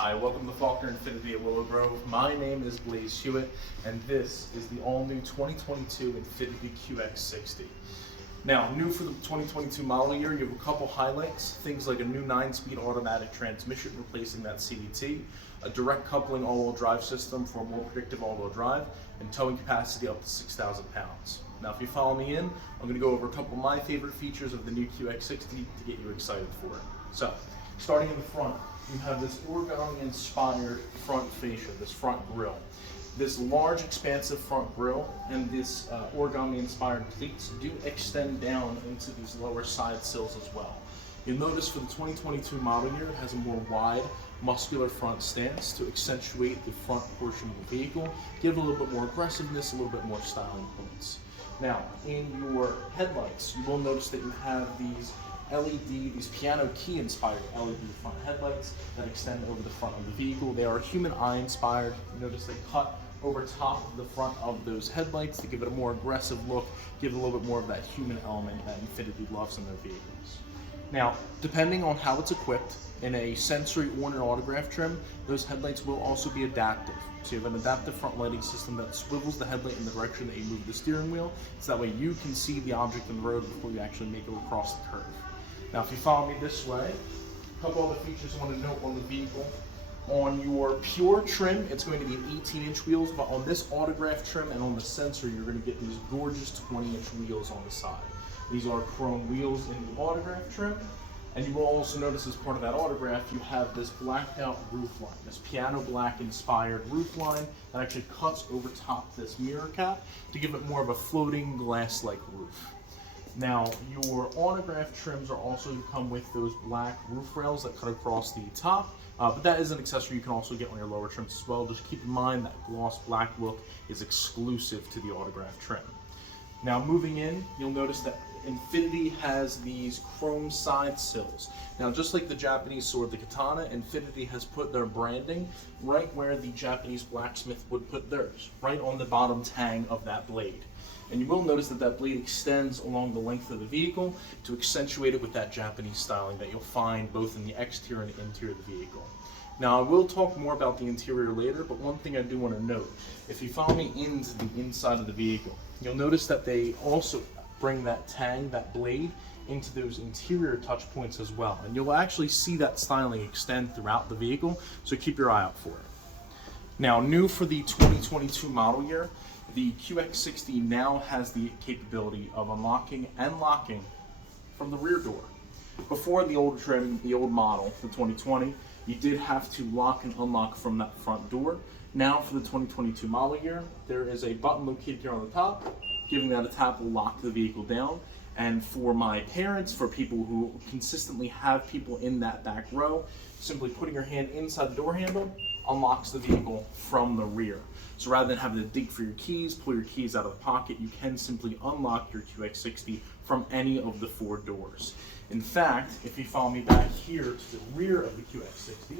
Hi, welcome to Faulkner Infiniti at Willow Grove. My name is Hewitt, and this is the all-new 2022 Infiniti QX60. Now, new for the 2022 model year, you have a couple highlights, things like a new 9-speed automatic transmission replacing that CVT, a direct coupling all-wheel drive system for a more predictive all-wheel drive, and towing capacity up to 6,000 pounds. Now, if you follow me in, I'm going to go over a couple of my favorite features of the new QX60 to get you excited for it. So, starting in the front, you have this origami-inspired front fascia, this front grille. This large, expansive front grille and this origami-inspired pleats do extend down into these lower side sills as well. You'll notice for the 2022 model year, it has a more wide, muscular front stance to accentuate the front portion of the vehicle, give it a little bit more aggressiveness, a little bit more styling points. Now, in your headlights, you will notice that you have these these piano key inspired LED front headlights that extend over the front of the vehicle. They are human eye inspired. You notice they cut over top of the front of those headlights to give it a more aggressive look, give it a little bit more of that human element that Infiniti loves in their vehicles. Now, depending on how it's equipped, in a sensory or an autograph trim, those headlights will also be adaptive. So you have an adaptive front lighting system that swivels the headlight in the direction that you move the steering wheel, so that way you can see the object in the road before you actually make it across the curve. Now, if you follow me this way, a couple other features I want to note on the vehicle. On your pure trim, it's going to be an 18-inch wheels, but on this autograph trim and on the sensor, you're going to get these gorgeous 20-inch wheels on the side. These are chrome wheels in the autograph trim, and you will also notice as part of that autograph, you have this blacked out roof line, this piano black inspired roof line that actually cuts over top this mirror cap to give it more of a floating glass-like roof. Now, your autograph trims are also to come with those black roof rails that cut across the top, but that is an accessory you can also get on your lower trims as well. Just keep in mind that gloss black look is exclusive to the autograph trim. Now, moving in, you'll notice that Infiniti has these chrome side sills. Now, just like the Japanese sword, the katana, Infiniti has put their branding right where the Japanese blacksmith would put theirs, right on the bottom tang of that blade. And you will notice that that blade extends along the length of the vehicle to accentuate it with that Japanese styling that you'll find both in the exterior and interior of the vehicle. Now, I will talk more about the interior later, but one thing I do want to note, if you follow me into the inside of the vehicle, you'll notice that they also bring that tang, that blade, into those interior touch points as well. And you'll actually see that styling extend throughout the vehicle, so keep your eye out for it. Now, new for the 2022 model year, the QX60 now has the capability of unlocking and locking from the rear door. Before the old trim, the old model, the 2020, you did have to lock and unlock from that front door. Now for the 2022 model year, there is a button located here on the top. Giving that a tap will lock the vehicle down. And for my parents, for people who consistently have people in that back row, simply putting your hand inside the door handle unlocks the vehicle from the rear. So rather than having to dig for your keys, pull your keys out of the pocket, you can simply unlock your QX60 from any of the 4 doors. In fact, if you follow me back here to the rear of the QX60,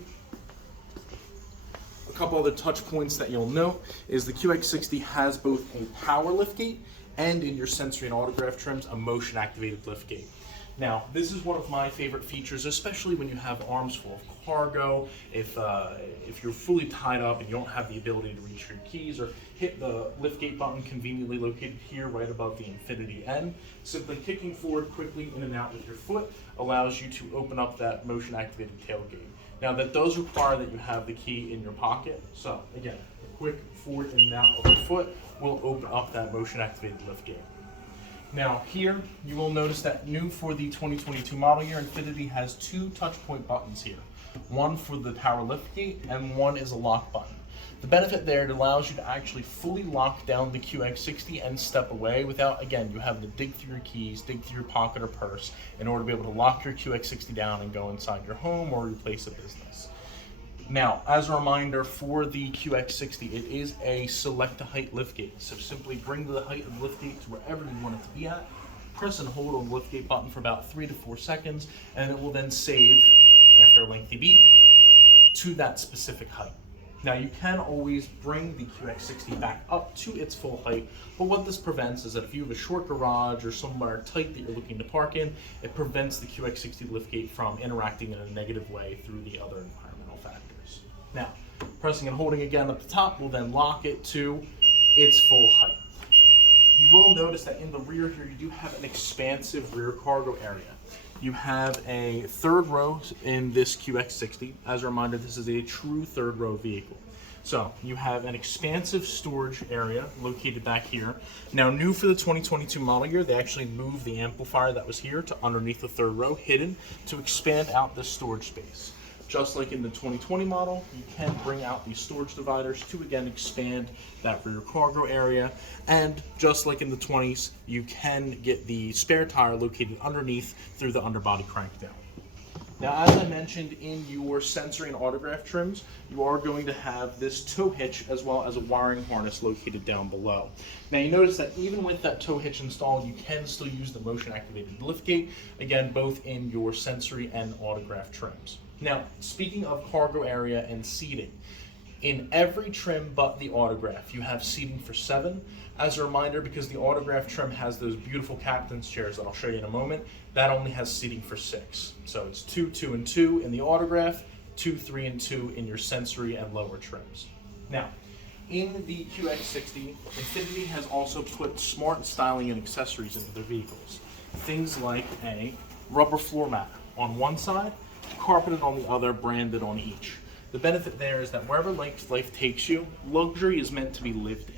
a couple other touch points that you'll note is the QX60 has both a power liftgate and in your sensory and autograph trims, a motion activated liftgate. Now, this is one of my favorite features, especially when you have arms full of cargo, if you're fully tied up and you don't have the ability to reach your keys or hit the liftgate button conveniently located here right above the Infiniti N. Simply kicking forward quickly in and out with your foot allows you to open up that motion activated tailgate. Now, that does require that you have the key in your pocket. So again, a quick forward in and out of your foot will open up that motion activated liftgate. Now here, you will notice that new for the 2022 model year, Infiniti has 2 touch point buttons here. One for the power liftgate and one is a lock button. The benefit there, it allows you to actually fully lock down the QX60 and step away without, again, you have to dig through your keys, dig through your pocket or purse in order to be able to lock your QX60 down and go inside your home or replace a business. Now, as a reminder, for the QX60, it is a select-a-height liftgate. So simply bring the height of the liftgate to wherever you want it to be at, press and hold on the liftgate button for about 3 to 4 seconds, and it will then save, after a lengthy beep, to that specific height. Now, you can always bring the QX60 back up to its full height, but what this prevents is that if you have a short garage or somewhere tight that you're looking to park in, it prevents the QX60 liftgate from interacting in a negative way through the other environmental factors. Now, pressing and holding again at the top will then lock it to its full height. You will notice that in the rear here, you do have an expansive rear cargo area. You have a third row in this QX60. As a reminder, this is a true third row vehicle. So you have an expansive storage area located back here. Now, new for the 2022 model year, they actually moved the amplifier that was here to underneath the third row, hidden, to expand out this storage space. Just like in the 2020 model, you can bring out these storage dividers to again expand that rear cargo area. And just like in the 20s, you can get the spare tire located underneath through the underbody crank down. Now, as I mentioned, in your sensory and autograph trims, you are going to have this tow hitch as well as a wiring harness located down below. Now, you notice that even with that tow hitch installed, you can still use the motion-activated liftgate, again, both in your sensory and autograph trims. Now, speaking of cargo area and seating, in every trim but the autograph, you have seating for 7. As a reminder, because the autograph trim has those beautiful captain's chairs that I'll show you in a moment, that only has seating for 6. So it's 2, 2, and 2 in the autograph, 2, 3, and 2 in your sensory and lower trims. Now, in the QX60, Infiniti has also put smart styling and accessories into their vehicles. Things like a rubber floor mat on one side, carpeted on the other, branded on each. The benefit there is that wherever life takes you, luxury is meant to be lived in.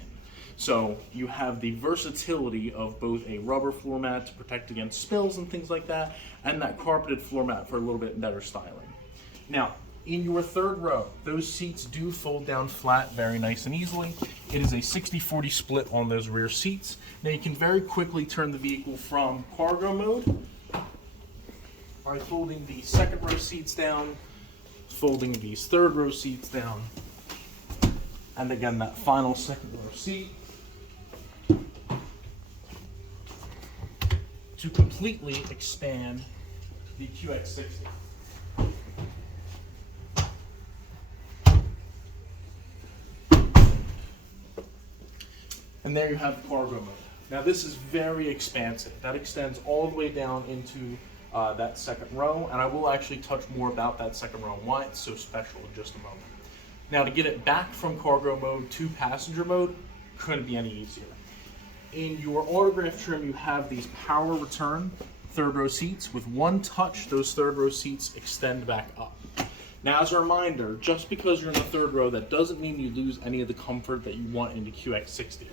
So you have the versatility of both a rubber floor mat to protect against spills and things like that, and that carpeted floor mat for a little bit better styling. Now, in your third row, those seats do fold down flat very nice and easily. It is a 60-40 split on those rear seats. Now you can very quickly turn the vehicle from cargo mode by folding the second row seats down, folding these third row seats down, and again that final second row seat, to completely expand the QX60. And there you have the cargo mode. Now this is very expansive. That extends all the way down into that second row, and I will actually touch more about that second row and why it's so special in just a moment. Now, to get it back from cargo mode to passenger mode, couldn't be any easier. In your autograph trim, you have these power return third row seats. With one touch, those third row seats extend back up. Now, as a reminder, just because you're in the third row, that doesn't mean you lose any of the comfort that you want in the QX60.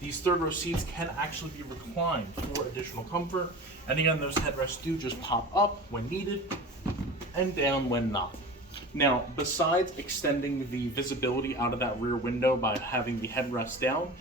These third row seats can actually be reclined for additional comfort. And again, those headrests do just pop up when needed and down when not. Now, besides extending the visibility out of that rear window by having the headrest down,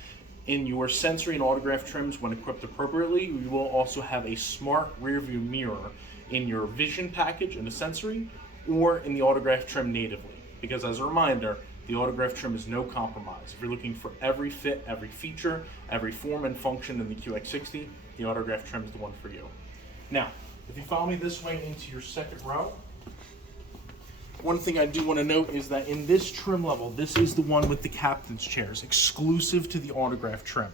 in your sensory and autograph trims, when equipped appropriately, you will also have a smart rear view mirror in your vision package in the sensory or in the autograph trim natively. Because as a reminder, the autograph trim is no compromise. If you're looking for every fit, every feature, every form and function in the QX60, the autograph trim is the one for you. Now, if you follow me this way into your second row, one thing I do want to note is that in this trim level, this is the one with the captain's chairs, exclusive to the autograph trim.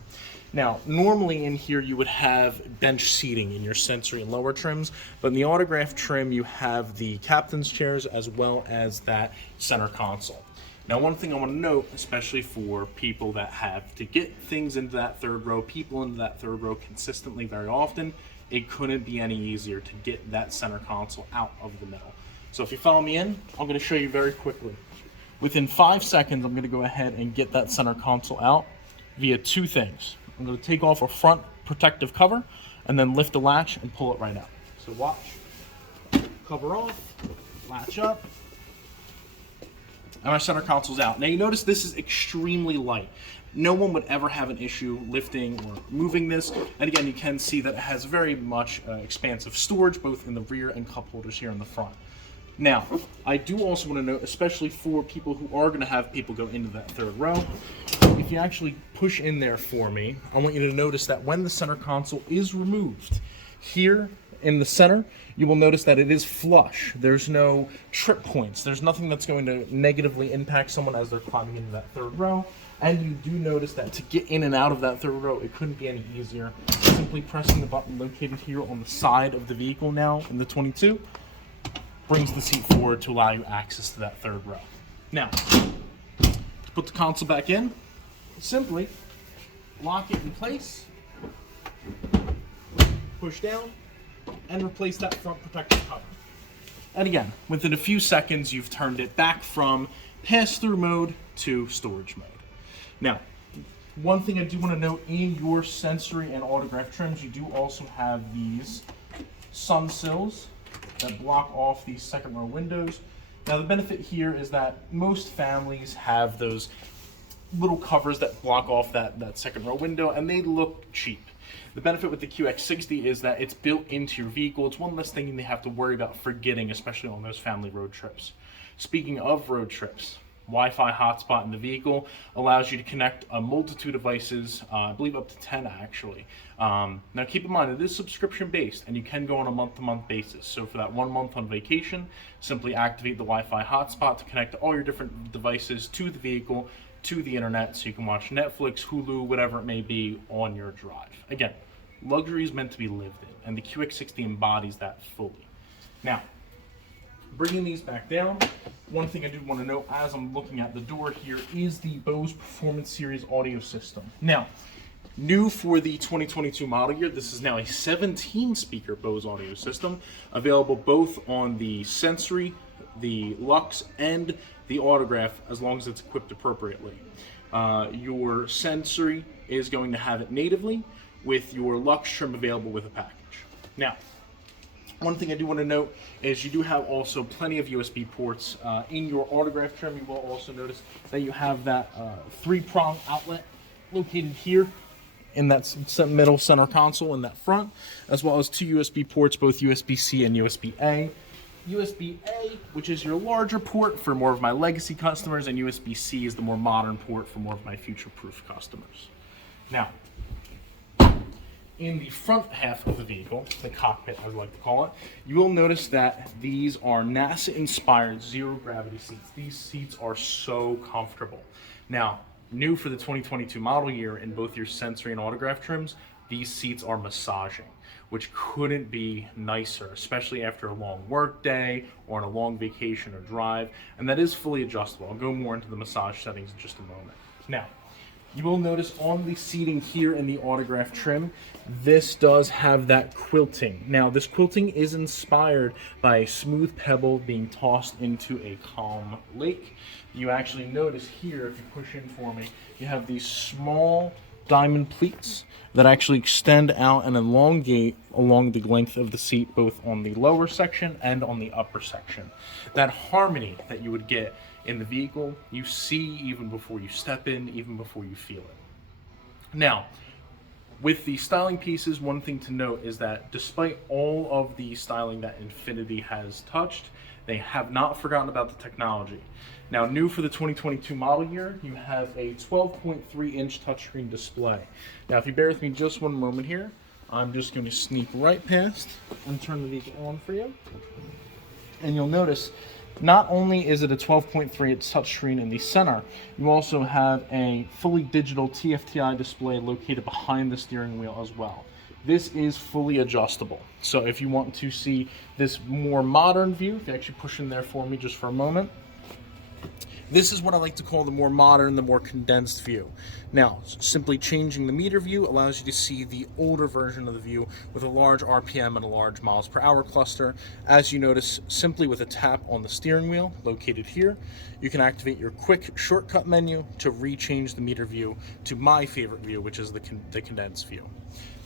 Now, normally in here you would have bench seating in your sensory and lower trims, but in the autograph trim you have the captain's chairs as well as that center console. Now, one thing I want to note, especially for people that have to get things into that third row, people into that third row consistently very often, it couldn't be any easier to get that center console out of the middle. So if you follow me in, I'm going to show you very quickly. Within 5 seconds, I'm going to go ahead and get that center console out via 2 things. I'm going to take off a front protective cover and then lift the latch and pull it right out. So watch. Cover off, latch up, and our center console's out. Now you notice this is extremely light. No one would ever have an issue lifting or moving this. And again, you can see that it has very much expansive storage, both in the rear and cup holders here in the front. Now, I do also want to note, especially for people who are going to have people go into that third row, if you actually push in there for me, I want you to notice that when the center console is removed, here in the center, you will notice that it is flush. There's no trip points. There's nothing that's going to negatively impact someone as they're climbing into that third row. And you do notice that to get in and out of that third row, it couldn't be any easier. Simply pressing the button located here on the side of the vehicle now in the 22 brings the seat forward to allow you access to that third row. Now, to put the console back in, simply lock it in place, push down, and replace that front protective cover. And again, within a few seconds, you've turned it back from pass-through mode to storage mode. Now, one thing I do want to note, in your sensory and autograph trims, you do also have these sun sills that block off these second row windows. Now the benefit here is that most families have those little covers that block off that second row window, and they look cheap. The benefit with the QX60 is that it's built into your vehicle. It's one less thing they have to worry about forgetting, especially on those family road trips. Speaking of road trips, Wi-Fi hotspot in the vehicle allows you to connect a multitude of devices, I believe up to 10 actually. Now keep in mind, it is subscription based and you can go on a month-to-month basis. So for that 1 month on vacation, simply activate the Wi-Fi hotspot to connect all your different devices to the vehicle, to the internet, so you can watch Netflix, Hulu, whatever it may be on your drive. Again, luxury is meant to be lived in, and the QX60 embodies that fully. Now, bringing these back down, one thing I do want to note as I'm looking at the door here is the Bose Performance Series audio system. Now, new for the 2022 model year, this is now a 17-speaker Bose audio system, available both on the Sensory, the Luxe, and the Autograph, as long as it's equipped appropriately. Your Sensory is going to have it natively, with your Luxe trim available with a package. Now, one thing I do want to note is you do have also plenty of USB ports. In your Autograph trim, you will also notice that you have that 3-prong outlet located here in that middle center console in that front, as well as 2 USB ports, both USB-C and USB-A. USB-A, which is your larger port for more of my legacy customers, and USB-C is the more modern port for more of my future-proof customers. Now, in the front half of the vehicle, the cockpit I would like to call it, you will notice that these are NASA-inspired zero-gravity seats. These seats are so comfortable. Now, new for the 2022 model year in both your Sensory and Autograph trims, these seats are massaging, which couldn't be nicer, especially after a long work day or on a long vacation or drive, and that is fully adjustable. I'll go more into the massage settings in just a moment. Now, you will notice on the seating here in the Autograph trim, this does have that quilting. Now, this quilting is inspired by a smooth pebble being tossed into a calm lake. You actually notice here, if you push in for me, you have these small diamond pleats that actually extend out and elongate along the length of the seat, both on the lower section and on the upper section. That harmony that you would get in the vehicle, you see even before you step in, even before you feel it. Now, with the styling pieces, one thing to note is that despite all of the styling that Infiniti has touched, they have not forgotten about the technology. Now, new for the 2022 model year, you have a 12.3-inch touchscreen display. Now, if you bear with me just one moment here, I'm just going to sneak right past and turn the vehicle on for you. And you'll notice, not only is it a 12.3-inch touchscreen in the center, you also have a fully digital TFTI display located behind the steering wheel as well. This is fully adjustable. So if you want to see this more modern view, if you actually push in there for me just for a moment, this is what I like to call the more modern, the more condensed view. Now, simply changing the meter view allows you to see the older version of the view with a large RPM and a large miles per hour cluster. As you notice, simply with a tap on the steering wheel, located here, you can activate your quick shortcut menu to rechange the meter view to my favorite view, which is the condensed view.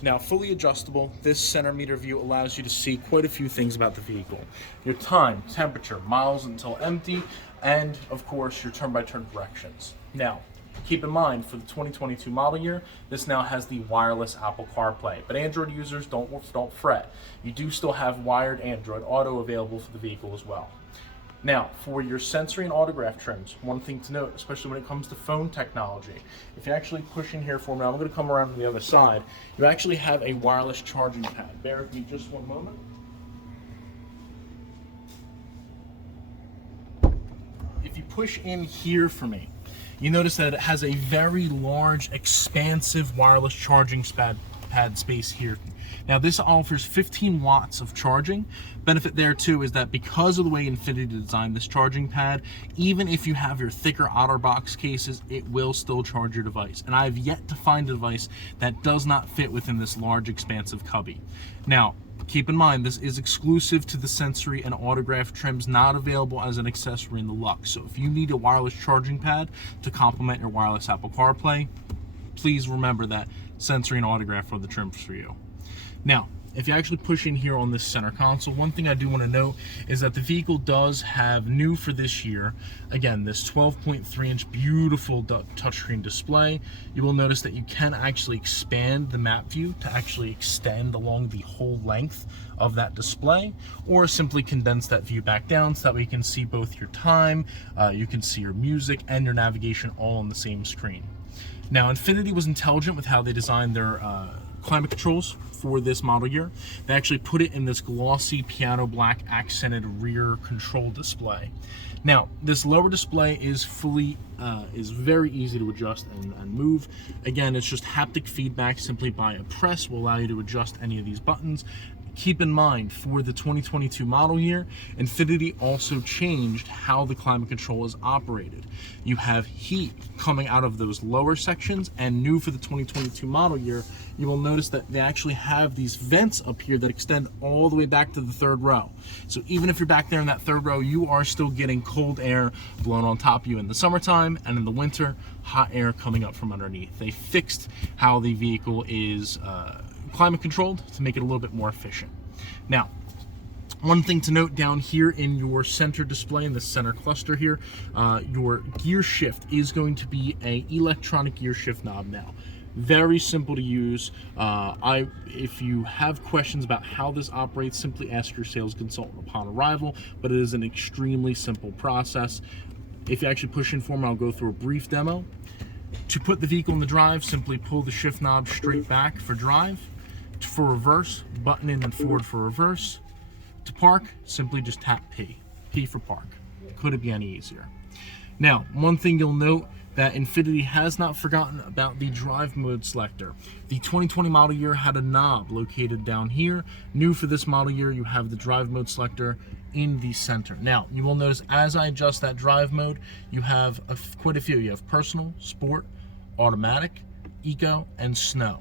Now, fully adjustable, this center meter view allows you to see quite a few things about the vehicle. Your time, temperature, miles until empty, and of course your turn-by-turn directions. Now, keep in mind, for the 2022 model year, this now has the wireless Apple CarPlay, but Android users don't fret. You do still have wired Android Auto available for the vehicle as well. Now, for your Sensory and Autograph trims, one thing to note, especially when it comes to phone technology, if you actually push in here for me, I'm going to come around to the other side, you actually have a wireless charging pad. Bear with me just one moment. If you push in here for me, you notice that it has a very large, expansive wireless charging pad pad space here. Now this offers 15 watts of charging. Benefit there too is that because of the way Infiniti designed this charging pad, even if you have your thicker OtterBox cases, it will still charge your device. And I've yet to find a device that does not fit within this large expansive cubby. Now, keep in mind, this is exclusive to the Sensory and Autograph trims, not available as an accessory in the Lux. So if you need a wireless charging pad to complement your wireless Apple CarPlay, please remember that Sensory and Autograph are the trims for you. Now, if you actually push in here on this center console, one thing I do want to note is that the vehicle does have new for this year, again, this 12.3-inch beautiful touchscreen display. You will notice that you can actually expand the map view to actually extend along the whole length of that display, or simply condense that view back down so that way you can see both your time, you can see your music, and your navigation all on the same screen. Now, Infiniti was intelligent with how they designed their climate controls for this model year. They actually put it in this glossy piano black accented rear control display. Now, this lower display is very easy to adjust and move. Again, it's just haptic feedback. Simply by a press will allow you to adjust any of these buttons. Keep in mind, for the 2022 model year, Infiniti also changed how the climate control is operated. You have heat coming out of those lower sections, and new for the 2022 model year, you will notice that they actually have these vents up here that extend all the way back to the third row. So even if you're back there in that third row, you are still getting cold air blown on top of you in the summertime, and in the winter, hot air coming up from underneath. They fixed how the vehicle is climate controlled to make it a little bit more efficient. Now, one thing to note down here in your center display, in the center cluster here, your gear shift is going to be an electronic gear shift knob now. Very simple to use. If you have questions about how this operates, simply ask your sales consultant upon arrival, but it is an extremely simple process. If you actually push in for me, I'll go through a brief demo. To put the vehicle in the drive, simply pull the shift knob straight back for drive. For reverse, button in and forward for reverse. To park, simply just tap P. P for park. Could it be any easier? Now, one thing you'll note that Infiniti has not forgotten about the drive mode selector. The 2020 model year had a knob located down here. New for this model year, you have the drive mode selector in the center. Now, you will notice as I adjust that drive mode, you have quite a few. You have personal, sport, automatic, eco, and snow.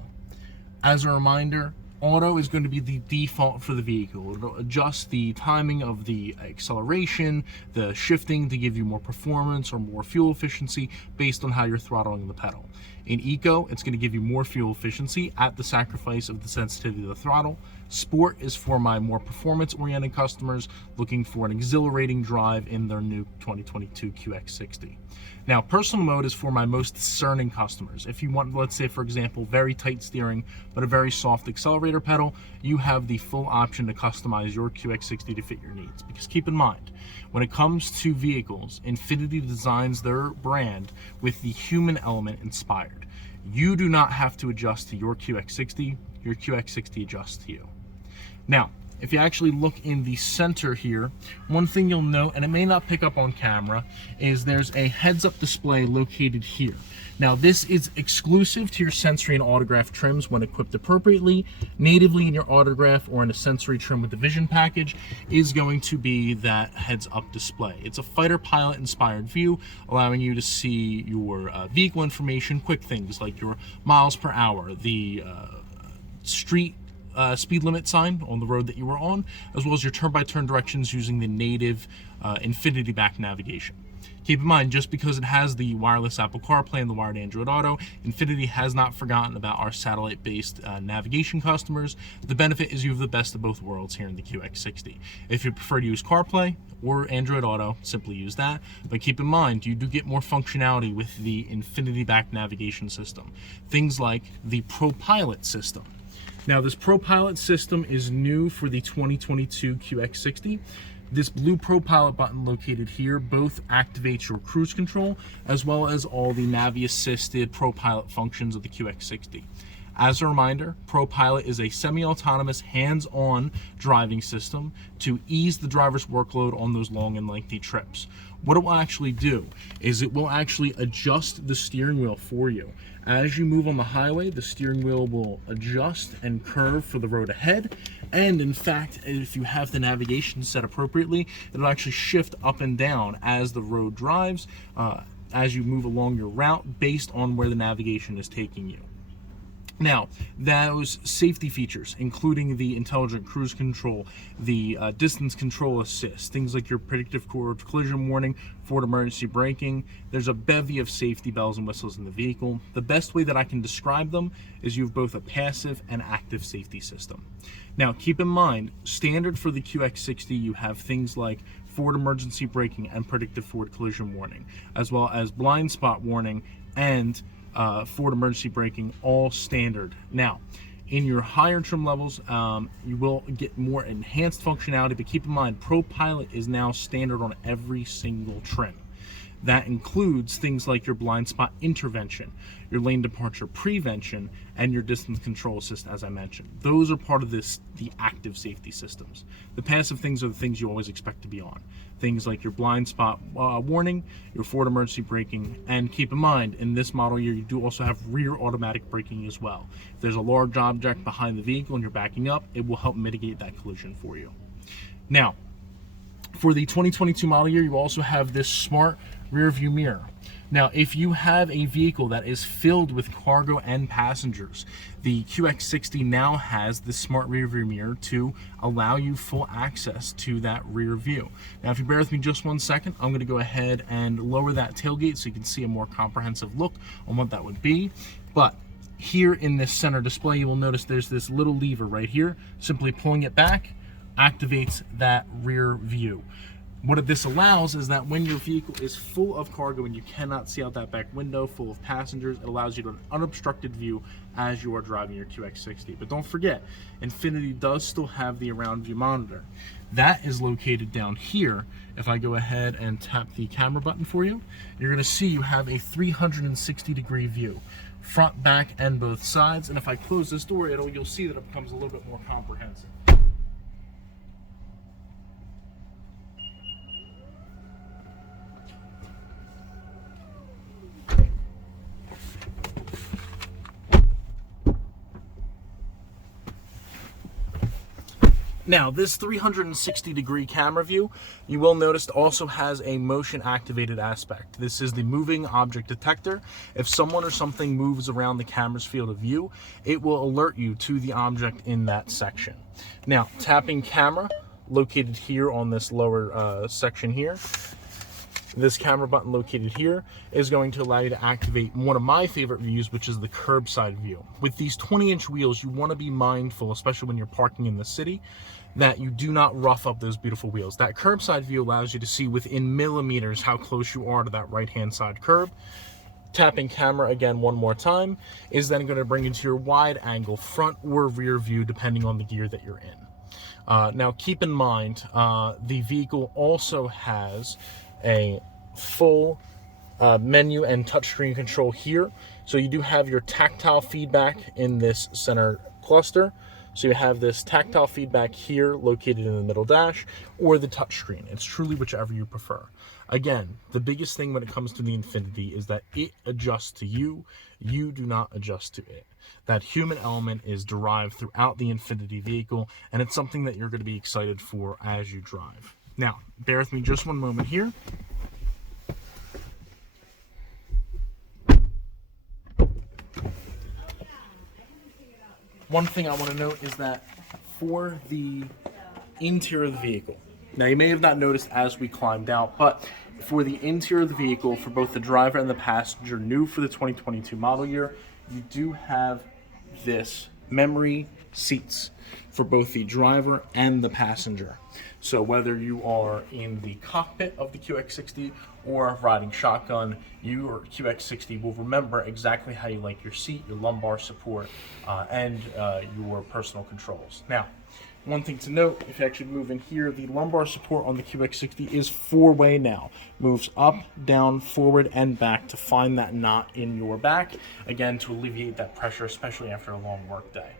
As a reminder, auto is going to be the default for the vehicle. It'll adjust the timing of the acceleration, the shifting to give you more performance or more fuel efficiency based on how you're throttling the pedal. In eco, it's going to give you more fuel efficiency at the sacrifice of the sensitivity of the throttle. Sport is for my more performance-oriented customers looking for an exhilarating drive in their new 2022 QX60. Now, personal mode is for my most discerning customers. If you want, let's say, for example, very tight steering, but a very soft accelerator pedal, you have the full option to customize your QX60 to fit your needs. Because keep in mind, when it comes to vehicles, Infiniti designs their brand with the human element inspired. You do not have to adjust to your QX60, your QX60 adjusts to you. Now, if you actually look in the center here, one thing you'll note, and it may not pick up on camera, is there's a heads-up display located here. Now, this is exclusive to your Sensory and Autograph trims when equipped appropriately. Natively in your Autograph or in a Sensory trim with the Vision package is going to be that heads-up display. It's a fighter pilot-inspired view, allowing you to see your vehicle information, quick things like your miles per hour, the street speed limit sign on the road that you were on, as well as your turn-by-turn directions using the native Infiniti back navigation. Keep in mind, just because it has the wireless Apple CarPlay and the wired Android Auto, Infiniti has not forgotten about our satellite-based navigation customers. The benefit is you have the best of both worlds here in the QX60. If you prefer to use CarPlay or Android Auto, simply use that. But keep in mind, you do get more functionality with the Infiniti back navigation system. Things like the ProPilot system. Now, this ProPilot system is new for the 2022 QX60. This blue ProPilot button located here both activates your cruise control as well as all the Navi-assisted ProPilot functions of the QX60. As a reminder, ProPilot is a semi-autonomous, hands-on driving system to ease the driver's workload on those long and lengthy trips. What it will actually do is it will actually adjust the steering wheel for you. As you move on the highway, the steering wheel will adjust and curve for the road ahead. And in fact, if you have the navigation set appropriately, it'll actually shift up and down as the road drives, as you move along your route based on where the navigation is taking you. Now, those safety features, including the intelligent cruise control, the distance control assist, things like your predictive collision warning, forward emergency braking, there's a bevy of safety bells and whistles in the vehicle. The best way that I can describe them is you have both a passive and active safety system. Now, keep in mind, standard for the QX60, you have things like forward emergency braking and predictive forward collision warning, as well as blind spot warning and forward emergency braking, all standard. Now, in your higher trim levels, you will get more enhanced functionality, but keep in mind, ProPilot is now standard on every single trim. That includes things like your blind spot intervention, your lane departure prevention, and your distance control assist, as I mentioned. Those are part of the active safety systems. The passive things are the things you always expect to be on. Things like your blind spot warning, your forward emergency braking, and keep in mind, in this model year, you do also have rear automatic braking as well. If there's a large object behind the vehicle and you're backing up, it will help mitigate that collision for you. Now, for the 2022 model year, you also have this smart rear view mirror. Now, if you have a vehicle that is filled with cargo and passengers, the QX60 now has the smart rear view mirror to allow you full access to that rear view. Now, if you bear with me just 1 second, I'm going to go ahead and lower that tailgate so you can see a more comprehensive look on what that would be. But here in this center display, you will notice there's this little lever right here. Simply pulling it back activates that rear view. What this allows is that when your vehicle is full of cargo and you cannot see out that back window, full of passengers, it allows you to an unobstructed view as you are driving your QX60. But don't forget, Infiniti does still have the around view monitor. That is located down here. If I go ahead and tap the camera button for you, you're going to see you have a 360-degree view, front, back, and both sides. And if I close this door, you'll see that it becomes a little bit more comprehensive. Now, this 360-degree camera view, you will notice, also has a motion-activated aspect. This is the moving object detector. If someone or something moves around the camera's field of view, it will alert you to the object in that section. Now, tapping camera, located here on this lower section here, this camera button located here is going to allow you to activate one of my favorite views, which is the curbside view. With these 20-inch wheels, you want to be mindful, especially when you're parking in the city, that you do not rough up those beautiful wheels. That curbside view allows you to see within millimeters how close you are to that right-hand side curb. Tapping camera again one more time is then going to bring you to your wide angle front or rear view, depending on the gear that you're in. Now, keep in mind, the vehicle also has a full menu and touchscreen control here. So you do have your tactile feedback in this center cluster. So you have this tactile feedback here located in the middle dash, or the touchscreen. It's truly whichever you prefer. Again, the biggest thing when it comes to the Infiniti is that it adjusts to you. You do not adjust to it. That human element is derived throughout the Infiniti vehicle, and it's something that you're going to be excited for as you drive. Now, bear with me just one moment here. One thing I want to note is that for the interior of the vehicle, now you may have not noticed as we climbed out, but for the interior of the vehicle, for both the driver and the passenger, new for the 2022 model year, you do have this memory seats for both the driver and the passenger. So whether you are in the cockpit of the QX60 or riding shotgun, your QX60 will remember exactly how you like your seat, your lumbar support, and your personal controls. Now, One thing to note, if you actually move in here, the lumbar support on the QX60 is 4-way now. Moves up, down, forward, and back to find that knot in your back. Again, to alleviate that pressure, especially after a long work day.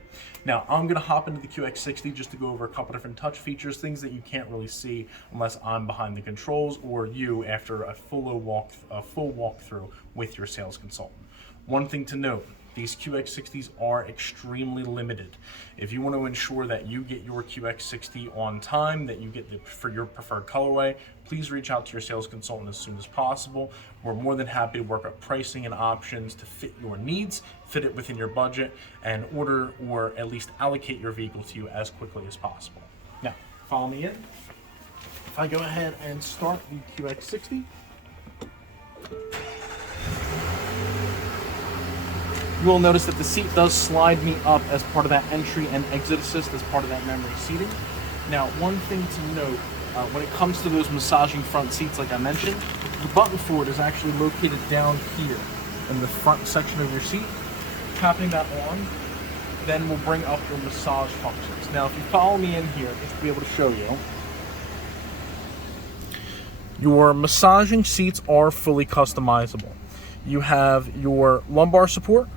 Now, I'm gonna hop into the QX60 just to go over a couple different touch features, things that you can't really see unless I'm behind the controls or you after a full walkthrough with your sales consultant. One thing to note, these QX60s are extremely limited. If you want to ensure that you get your QX60 on time, that you get for your preferred colorway, please reach out to your sales consultant as soon as possible. We're more than happy to work up pricing and options to fit your needs, fit it within your budget, and order or at least allocate your vehicle to you as quickly as possible. Now, follow me in. If I go ahead and start the QX60, you will notice that the seat does slide me up as part of that entry and exit assist as part of that memory seating. Now, one thing to note, when it comes to those massaging front seats, like I mentioned, the button for it is actually located down here in the front section of your seat. Tapping that on then will bring up your massage functions. Now, if you follow me in here, just to be able to show you, your massaging seats are fully customizable. You have your lumbar support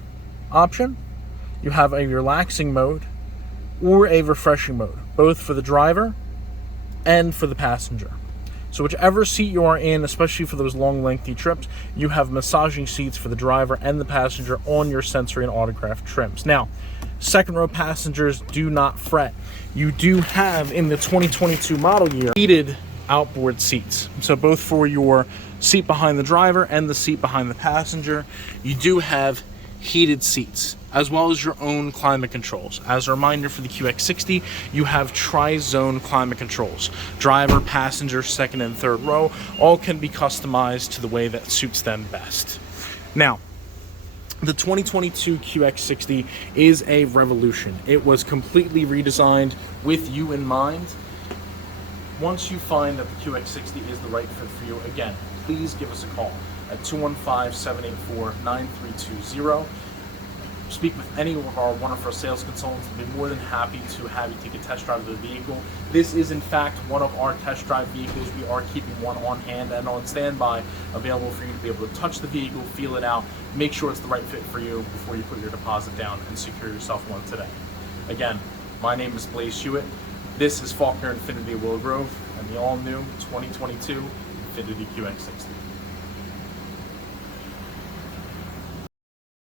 option, you have a relaxing mode or a refreshing mode, both for the driver and for the passenger. So whichever seat you are in, especially for those long lengthy trips, you have massaging seats for the driver and the passenger on your sensory and autograph trims. Now, second row passengers, do not fret. You do have in the 2022 model year heated outboard seats. So both for your seat behind the driver and the seat behind the passenger, you do have heated seats, as well as your own climate controls. As a reminder, for the QX60, you have tri-zone climate controls. Driver, passenger, second and third row, all can be customized to the way that suits them best. Now, the 2022 QX60 is a revolution. It was completely redesigned with you in mind. Once you find that the QX60 is the right fit for you, again, please give us a call at 215-784-9320. Speak with any of one of our sales consultants. We'll be more than happy to have you take a test drive of the vehicle. This is in fact one of our test drive vehicles. We are keeping one on hand and on standby, available for you to be able to touch the vehicle, feel it out, make sure it's the right fit for you before you put your deposit down and secure yourself one today. Again, my name is Blaze Hewitt. This is Faulkner Infiniti Willow Grove and the all-new 2022 Infiniti QX60.